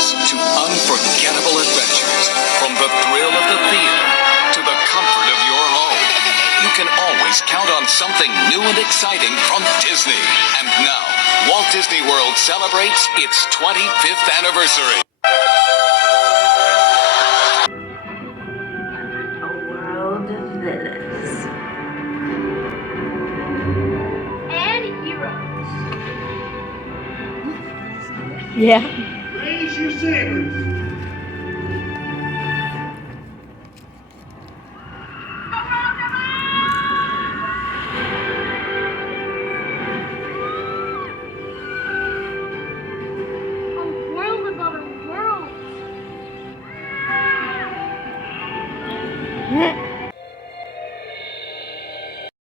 stories to unforgettable adventures, from the thrill of the theater to the comfort of your home. You can always count on something new and exciting from Disney. And now, Walt Disney World celebrates its 25th anniversary. A world of villains. And heroes. Yeah. Raise your sabers.